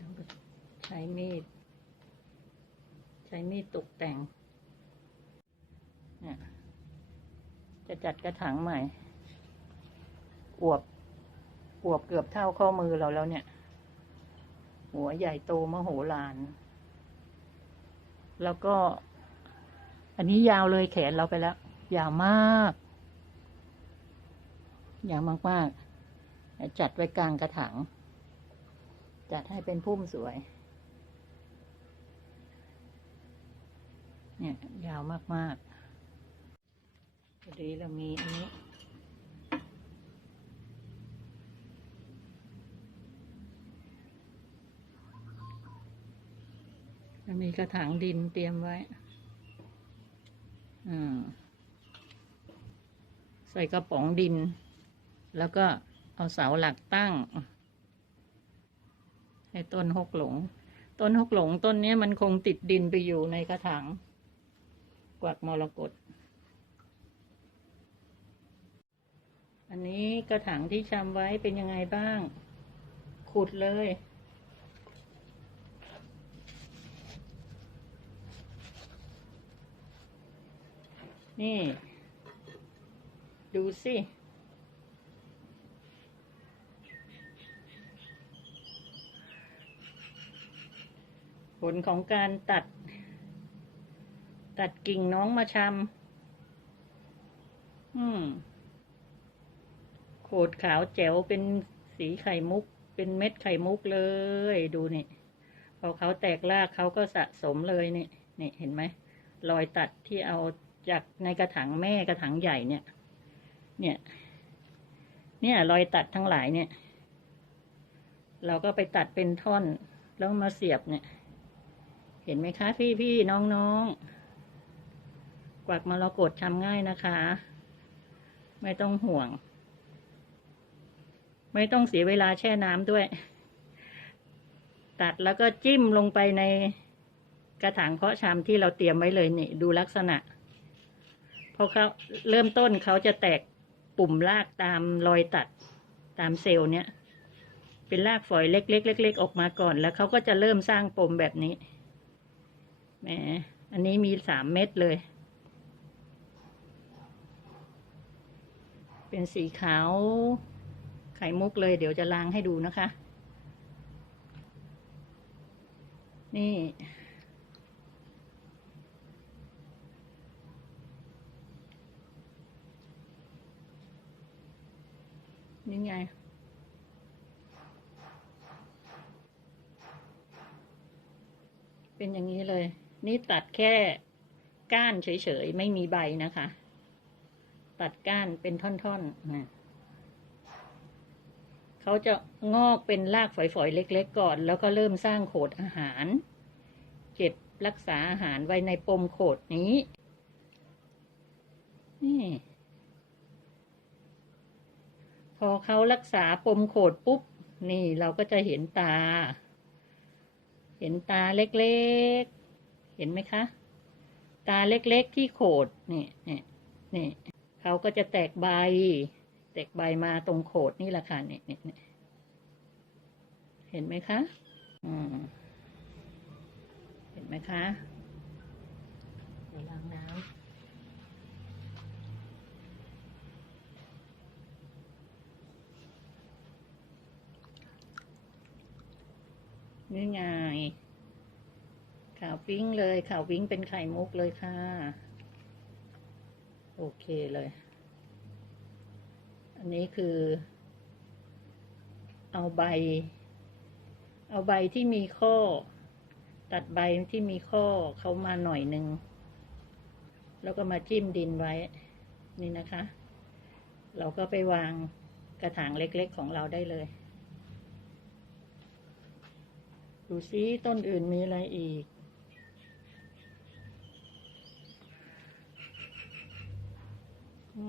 แล้วก็ใช้มีด ใช้มีดตกแต่งเนี่ยจะจัดกระถางใหม่ อวบ อวบเกือบเท่าข้อมือเราแล้วเนี่ย หัวใหญ่โตมโหฬาร แล้วก็ อันนี้ยาวเลยแขนเราไปแล้ว ยาวมาก ยาวมากๆจัดไว้กลางกระถาง จัดให้เป็นพุ่มสวย เนี่ย ยาวมากๆพอดีเรามีอันนี้เรามีกระถางดินเตรียมไว้อืมใส่กระป๋องดิน แล้วก็เอาเสาหลักตั้ง ให้ต้นหกหลง ต้นหกหลงต้นนี้มันคงติดดินไปอยู่ในกระถางกวักมรกตอันนี้กระถางที่ชำไว้เป็นยังไงบ้าง ขุดเลย นี่ ดูสิ ผลของการตัด ตัดกิ่งน้องมาชำอืม โขดขาวแจ๋วเป็นสีไข่มุก เป็นเม็ดไข่มุกเลย ดูนี่ พอเขาแตกรากเขาก็สะสมเลยนี่ นี่เห็นไหม รอยตัดที่เอาจากในกระถางแม่กระถางใหญ่เนี่ย เนี่ย เนี่ย รอยตัดทั้งหลายเนี่ย เราก็ไปตัดเป็นท่อนแล้วมาเสียบเนี่ย ห็นไหมคะ พี่พี่น้องน้องกวักมรกตทำง่ายนะคะ ไม่ต้องห่วง ไม่ต้องเสียเวลาแช่น้ำด้วย ตัดแล้วก็จิ้มลงไปในกระถางเพาะชำที่เราเตรียมไว้เลยนี่ ดูลักษณะพอเขาเริ่มต้นเขาจะแตกปุ่มรากตามรอยตัดตามเซลล์เนี้ยเป็นรากฝอยเล็กๆเล็กๆออกมาก่อน แล้วเขาก็จะเริ่มสร้างปมแบบนี้ แหม อันนี้มีสามเม็ดเลย เป็นสีขาว ไข่มุกเลย เดี๋ยวจะล้างให้ดูนะคะ นี่ นี่ไงเป็นอย่างนี้เลย นี่ตัดแค่ก้านเฉยๆ ไม่มีใบนะคะ ตัดก้านเป็นท่อนๆนะเขาจะงอกเป็นรากฝอยๆ เล็กๆ ก่อน แล้วก็เริ่มสร้างโขดอาหาร เก็บรักษาอาหารไว้ในปมโขดนี้ นี่พอเขารักษาปมโขดปุ๊บ นี่เราก็จะเห็นตา เห็นตาเล็กๆ เห็นไหมคะ ตาเล็กๆที่โขดนี่นี่นี่เขาก็จะแตกใบ แตกใบมาตรงโขดนี่แหละค่ะนี่นี่นี่เห็นไหมคะ อืม เห็นไหมคะเดี๋ยวล้างน้ำนี่ไงขา วิ้งเลยขาวปิ้งเป็นไข่มุกเลยค่ะ โอเคเลย อันนี้คือ เอาใบ เอาใบที่มีข้อ ตัดใบที่มีข้อเขามาหน่อยหนึ่ง แล้วก็มาจิ้มดินไว้ นี่นะคะ เราก็ไปวางกระถางเล็กๆของเราได้เลยดูซิต้นอื่นมีอะไรอีก อืม โอ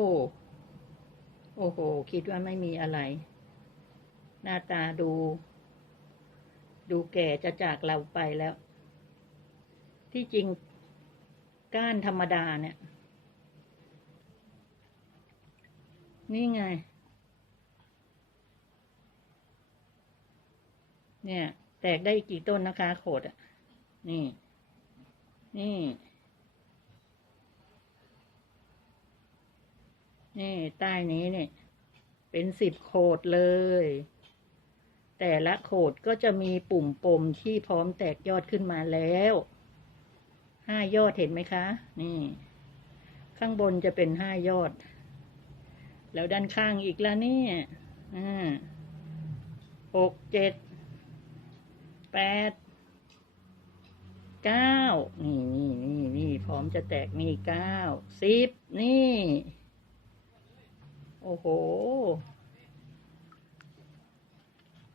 ้ โอ้โห คิดว่าไม่มีอะไร หน้าตาดู ดูแก่จะจากเราไปแล้ว ที่จริงก้านธรรมดาเนี่ย นี่ไง เนี่ย แตกได้กี่ต้นนะคะโขดอะ นี่ นี่ นี่ใต้นี้เนี่ย เป็นสิบโขดเลย แต่ละโขดก็จะมีปุ่มปมที่พร้อมแตกยอดขึ้นมาแล้วห้ายอดเห็นไหมคะ นี่ ข้างบนจะเป็นห้ายอด แล้วด้านข้างอีกแล้วเนี่ยอ่าหกเจ็ดแปดเก้านี่นี่นี่นี่พร้อมจะแตกนี่เก้าสิบนี่ โอ้โห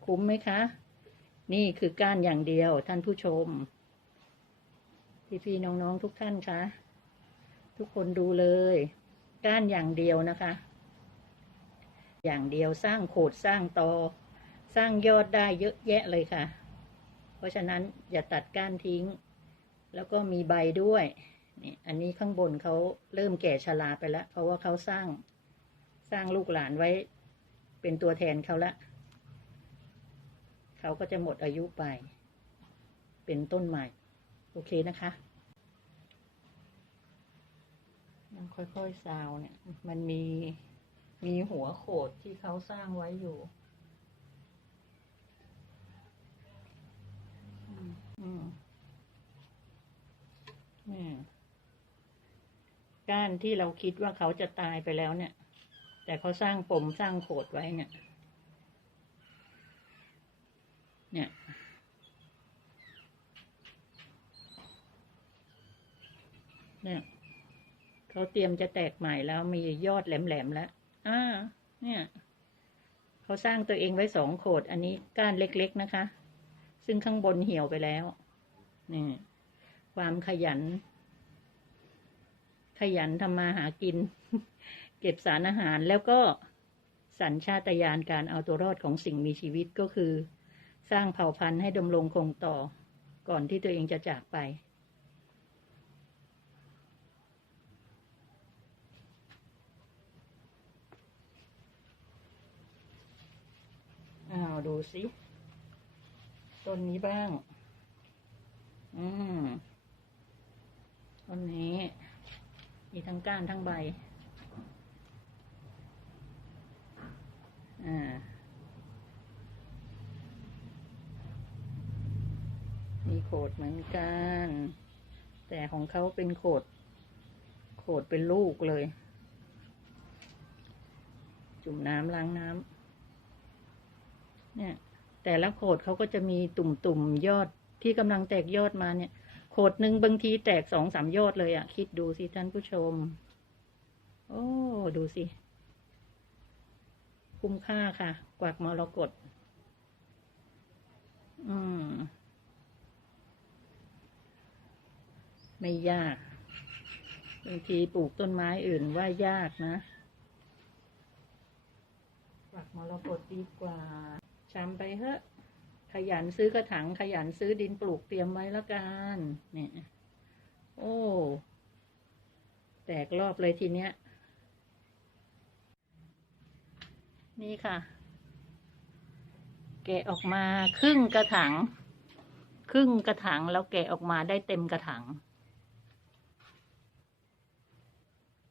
คุ้มไหมคะ นี่คือก้านอย่างเดียวท่านผู้ชม พี่ๆน้องๆทุกท่านคะ ทุกคนดูเลย ก้านอย่างเดียวนะคะ อย่างเดียวสร้างโขดสร้างตอ สร้างยอดได้เยอะแยะเลยค่ะ เพราะฉะนั้นอย่าตัดก้านทิ้ง แล้วก็มีใบด้วยนี่อันนี้ข้างบนเขาเริ่มแก่ชราไปแล้ว เพราะว่าเขาสร้างสร้างลูกหลานไว้ เป็นตัวแทนเขาละเขาก็จะหมดอายุไป เป็นต้นใหม่ โอเคนะคะยังค่อยๆซาวเนี่ย มันมี มีหัวโขดที่เขาสร้างไว้อยู่ อืมอืมอืมก้านที่เราคิดว่าเขาจะตายไปแล้วเนี่ย แต่เขาสร้างปมสร้างโขดไว้เนี่ย เนี่ยเนี่ยเขาเตรียมจะแตกใหม่แล้วมียอดแหลมๆแล้ว อ่า เนี่ย เขาสร้างตัวเองไว้สองโขด อันนี้ก้านเล็กๆนะคะ ซึ่งข้างบนเหี่ยวไปแล้ว นี่ ความขยัน ขยันทำมาหากิน เก็บสารอาหารแล้วก็สัญชาตญาณการเอาตัวรอดของสิ่งมีชีวิตก็คือ สร้างเผ่าพันธุ์ให้ดำรงคงต่อ ก่อนที่ตัวเองจะจากไป อ้าวดูสิต้นนี้บ้าง อืมต้นนี้ มีทั้งก้านทั้งใบ อ่า มีโขดเหมือนกัน แต่ของเขาเป็นโขด โขดเป็นลูกเลย จุ่มน้ำล้างน้ำ เนี่ยแต่ละโขดเขาก็จะมีตุ่มๆยอดที่กำลังแตกยอดมาเนี่ย โขดหนึ่งบางทีแตกสองสามยอดเลยอะ่ะ คิดดูสิท่านผู้ชม โอ้ดูสิ คุ้มค่าค่ะ กวักมรกตอืม ไม่ยากบางทีปลูกต้นไม้อื่นว่ายากนะกวักมรกตดีกว่า ชำไปเถอะ ขยันซื้อกระถางขยันซื้อดินปลูกเตรียมไว้ล้วกัน เนี่ย โอ้ แตกรอบเลยทีเนี้ย นี่ค่ะ แกะออกมาครึ่งกระถางครึ่งกระถางแล้วแกะออกมาได้เต็มกระถาง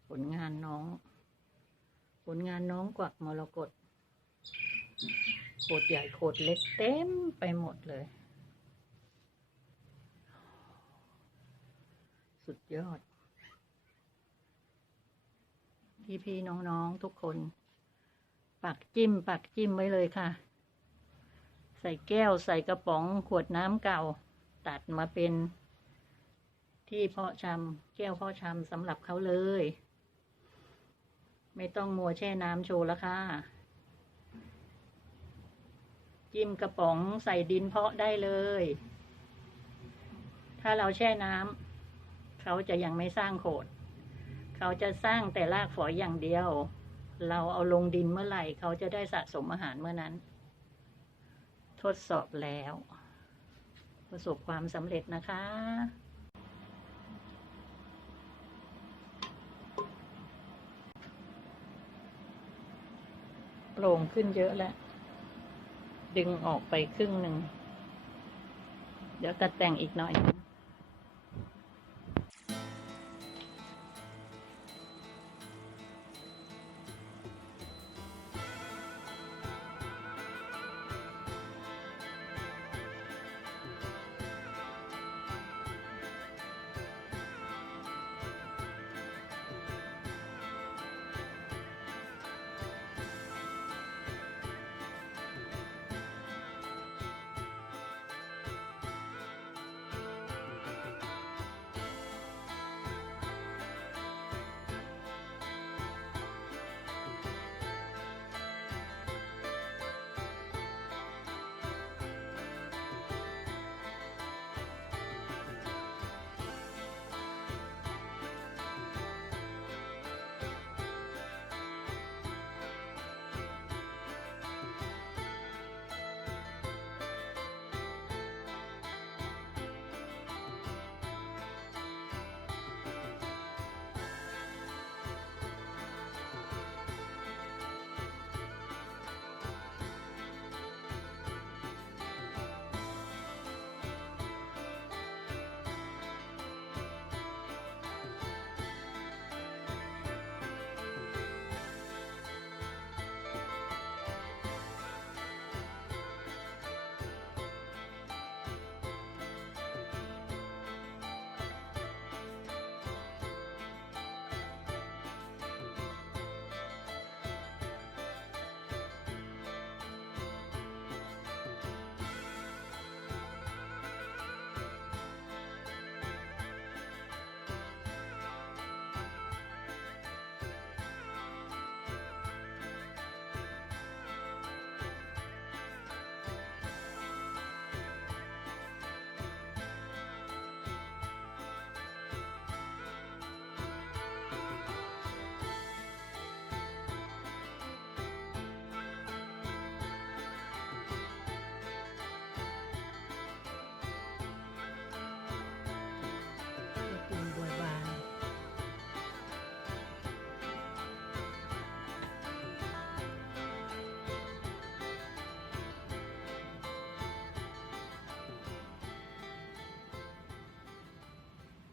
ผลงานน้อง ผลงานน้องกวักมรกต โขดใหญ่โขดเล็กเต็มไปหมดเลย สุดยอด พี่พี่ๆน้องๆทุกคน ปักจิ้ม ปักจิ้มไว้เลยค่ะ ใส่แก้วใส่กระป๋องขวดน้ำเก่า ตัดมาเป็น ที่เพาะชำแก้วเพาะชำสำหรับเขาเลย ไม่ต้องมัวแช่น้ำโชว์แล้วค่ะ จิ้มกระป๋องใส่ดินเพาะได้เลย ถ้าเราแช่น้ำเขาจะยังไม่สร้างโขด เขาจะสร้างแต่รากฝอยอย่างเดียว เราเอาลงดินเมื่อไหร่ เขาจะได้สะสมอาหารเมื่อนั้น ทดสอบแล้ว ประสบความสำเร็จนะคะโปร่งขึ้นเยอะแล้ว ดึงออกไปครึ่งหนึ่ง เดี๋ยวตัดแต่งอีกหน่อย